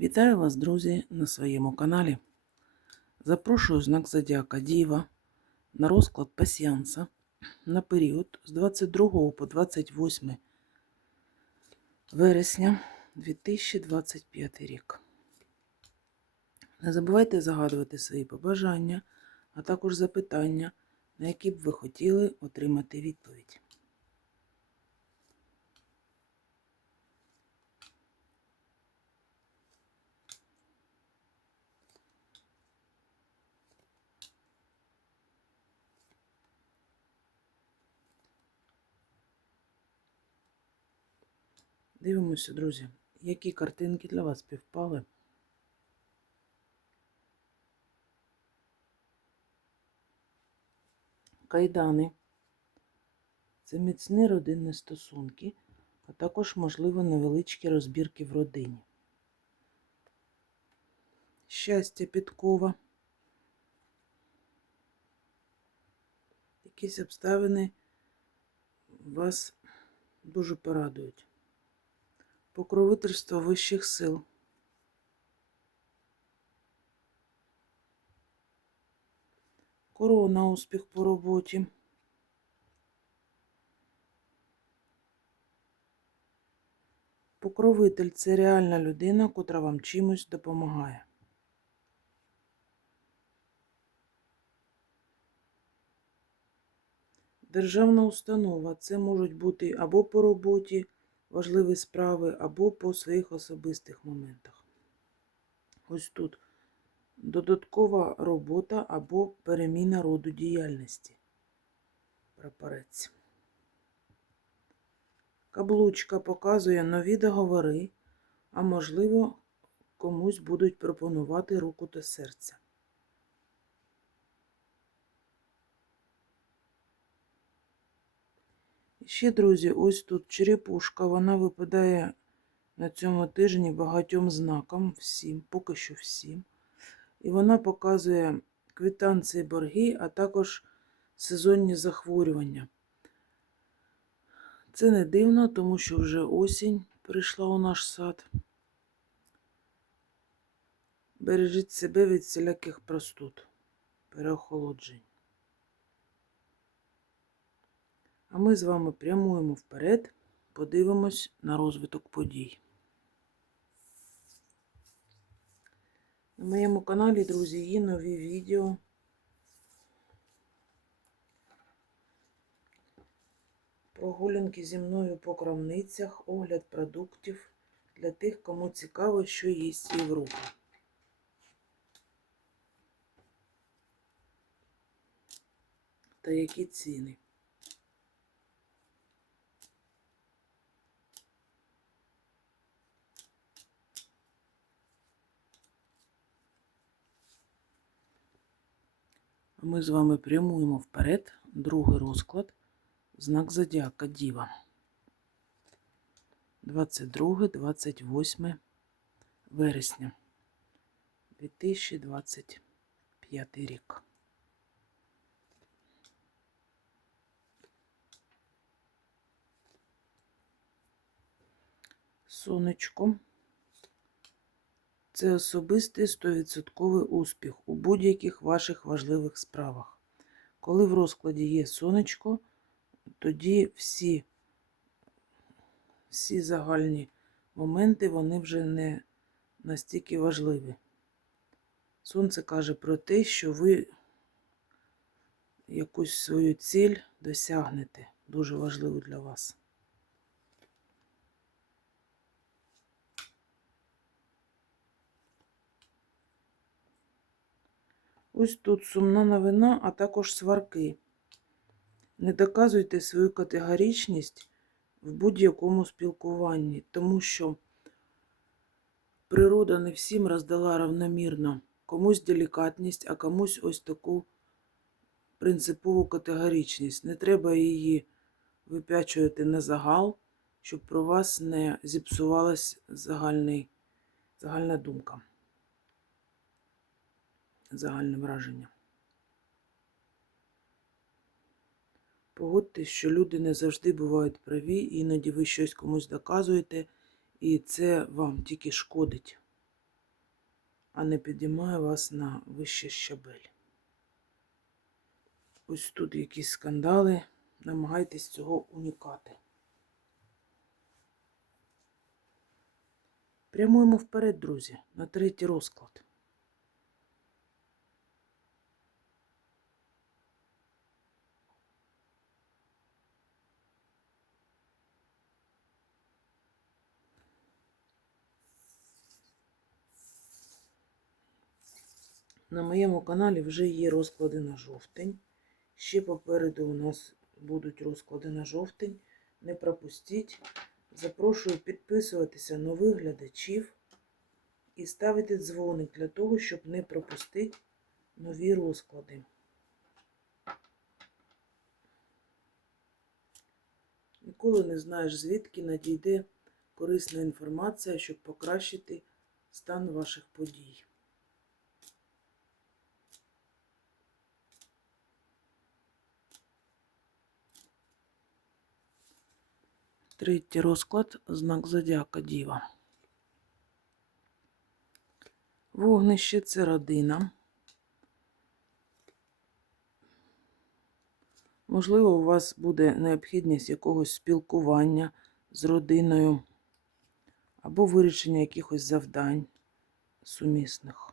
Вітаю вас, друзі, на своєму каналі. Запрошую знак Зодіака Діва на розклад пасіанса на період з 22 по 28 вересня 2025 рік. Не забувайте загадувати свої побажання, а також запитання, на які б ви хотіли отримати відповідь. Дивимося, друзі, які картинки для вас співпали. Кайдани. Це міцні родинні стосунки, а також, можливо, невеличкі розбірки в родині. Щастя підкова. Якісь обставини вас дуже порадують покровительство вищих сил. Корона успіх по роботі. Покровитель це реальна людина, котра вам чимось допомагає. Державна установа це можуть бути або по роботі, важливі справи або по своїх особистих моментах. Ось тут додаткова робота або переміна роду діяльності. Прапорець. Каблучка показує нові договори, а можливо, комусь будуть пропонувати руку та серця. Ще, друзі, ось тут черепушка, вона випадає на цьому тижні багатьом знакам, всім, поки що всім. І вона показує квитанції борги, а також сезонні захворювання. Це не дивно, тому що вже осінь прийшла у наш сад. Бережіть себе від всіляких простуд, переохолоджень. А ми з вами прямуємо вперед, подивимось на розвиток подій. На моєму каналі, друзі, є нові відео. Прогулянки зі мною по крамницях, огляд продуктів для тих, кому цікаво, що їсть Європа. Та які ціни. Ми з вами прямуємо вперед. Другий розклад. Знак Зодіака Діва. 22-28 вересня 2025 рік. Сонечко. Це особистий 100% успіх у будь-яких ваших важливих справах. Коли в розкладі є сонечко, тоді всі, всі загальні моменти вони вже не настільки важливі. Сонце каже про те, що ви якусь свою ціль досягнете, дуже важливу для вас. Ось тут сумна новина, а також сварки. Не доказуйте свою категоричність в будь-якому спілкуванні, тому що природа не всім роздала равномірно. Комусь делікатність, а комусь ось таку принципову категоричність. Не треба її випячувати на загал, щоб про вас не зіпсувалась загальна думка загальне враження. Погодьтесь, що люди не завжди бувають праві, іноді ви щось комусь доказуєте, і це вам тільки шкодить. а не підіймає вас на вищий щабель. Ось тут якісь скандали. Намагайтесь цього уникати. Прямуємо вперед, друзі, на третій розклад. На моєму каналі вже є розклади на жовтень. Ще попереду у нас будуть розклади на жовтень. Не пропустіть. Запрошую підписуватися нових глядачів і ставити дзвоник для того, щоб не пропустити нові розклади. Ніколи не знаєш, звідки надійде корисна інформація, щоб покращити стан ваших подій. Третій розклад знак Зодіака Діва. Вогнище це родина. Можливо, у вас буде необхідність якогось спілкування з родиною або вирішення якихось завдань сумісних.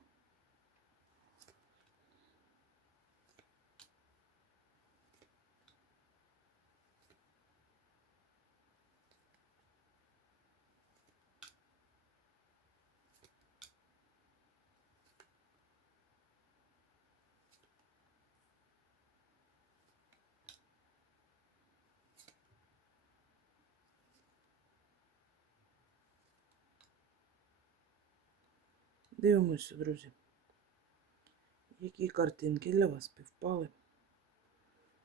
Дивимося, друзі. Які картинки для вас співпали.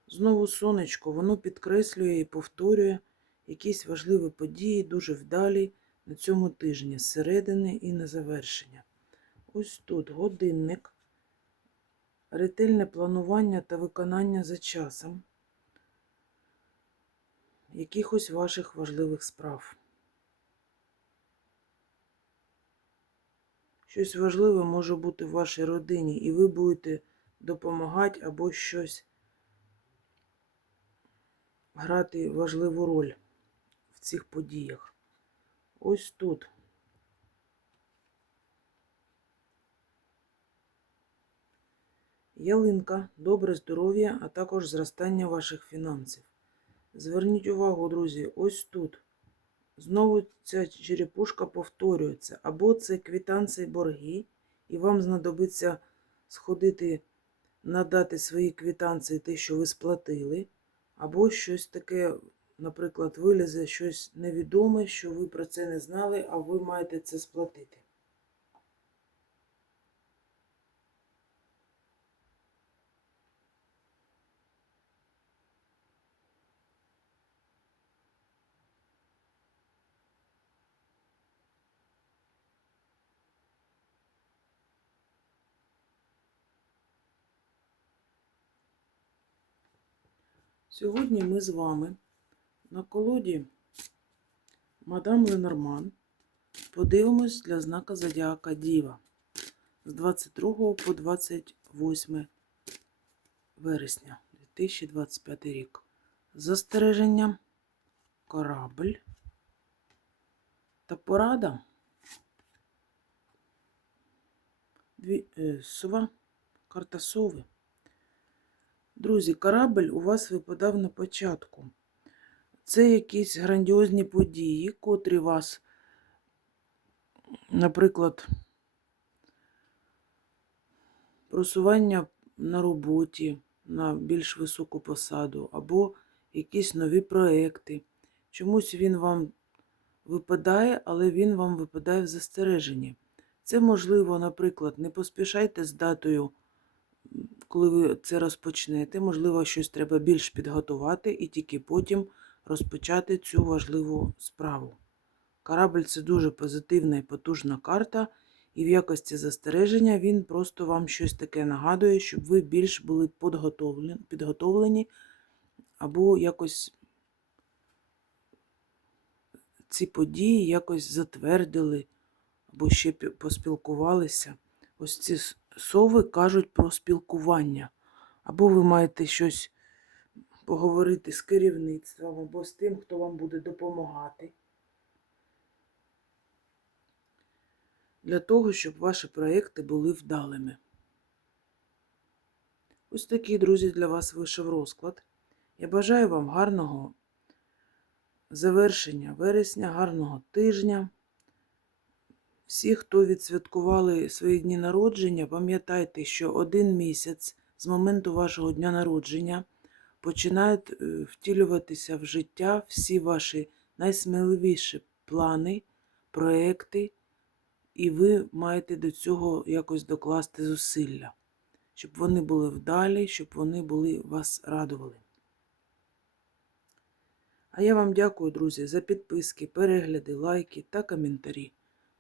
Знову сонечко, воно підкреслює і повторює якісь важливі події, дуже вдалі на цьому тижні, зсередини і на завершення. Ось тут годинник, ретельне планування та виконання за часом якихось ваших важливих справ. Щось важливе може бути в вашій родині, і ви будете допомагати або щось грати важливу роль в цих подіях. Ось тут. Ялинка, добре здоров'я, а також зростання ваших фінансів. Зверніть увагу, друзі, ось тут. Знову ця черепушка повторюється. Або це квітанції борги, і вам знадобиться сходити, надати свої квітанції, те, що ви сплатили, або щось таке, наприклад, вилізе щось невідоме, що ви про це не знали, а ви маєте це сплатити. Сьогодні ми з вами на колоді Мадам Ленорман подивимось для знака Зодіака Діва з 22 по 28 вересня 2025 рік. Застереження, корабль та порада. Дві, е, сова, карта сови. Друзі, корабль у вас випадав на початку. Це якісь грандіозні події, котрі вас, наприклад, просування на роботі на більш високу посаду, або якісь нові проекти. Чомусь він вам випадає, але він вам випадає в застереженні. Це можливо, наприклад, не поспішайте з датою коли ви це розпочнете, можливо, щось треба більш підготувати і тільки потім розпочати цю важливу справу. Корабль це дуже позитивна і потужна карта, і в якості застереження він просто вам щось таке нагадує, щоб ви більш були підготовлені або якось ці події якось затвердили, або ще поспілкувалися. ось ці сови кажуть про спілкування. Або ви маєте щось поговорити з керівництвом, або з тим, хто вам буде допомагати. Для того, щоб ваші проекти були вдалими. Ось такий, друзі, для вас вийшов розклад. Я бажаю вам гарного завершення вересня, гарного тижня. Всі, хто відсвяткували свої дні народження, пам'ятайте, що один місяць з моменту вашого дня народження починають е, втілюватися в життя всі ваші найсміливіші плани, проекти, і ви маєте до цього якось докласти зусилля, щоб вони були вдалі, щоб вони були вас радували. А я вам дякую, друзі, за підписки, перегляди, лайки та коментарі.